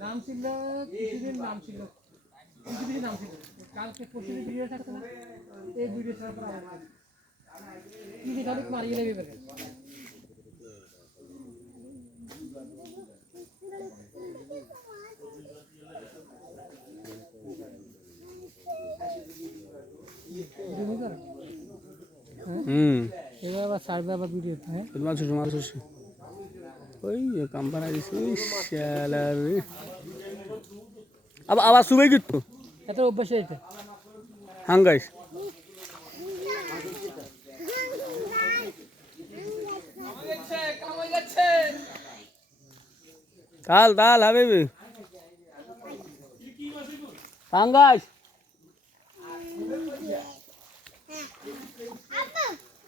নাম ছিল কিছুদিন নাম ছিল কিছু কিছু নাম ছিল কালকে পরশু ভিডিও থাকতো না এই ভিডিও ছাড়া পর আমার কি দেখালো মারিয়ে নেবে এবারে জমি কর হুম এবার আবার ছাড়বে আবার ভিডিও হ্যাঁ তোমার ছোট মাছ ওই কাম্পানা দিছে শালার আবার আবার সুবে কিন্তু এত অভ্যাস এটা হাঙ্গাইস। তাল তাল হাবিবি। হাঙ্গাইস।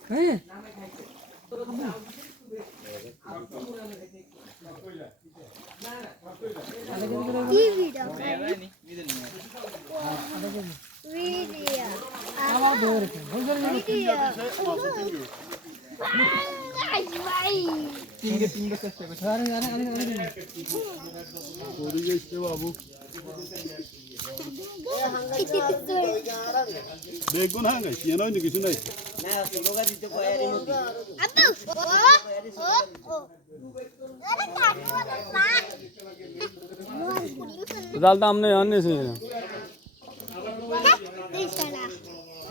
হ্যাঁ Video. Video. আরে বেগুন হ্যাঁ গাইছি এনে হয়নি কিছু নাই oh. Ada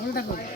kamu ada pak.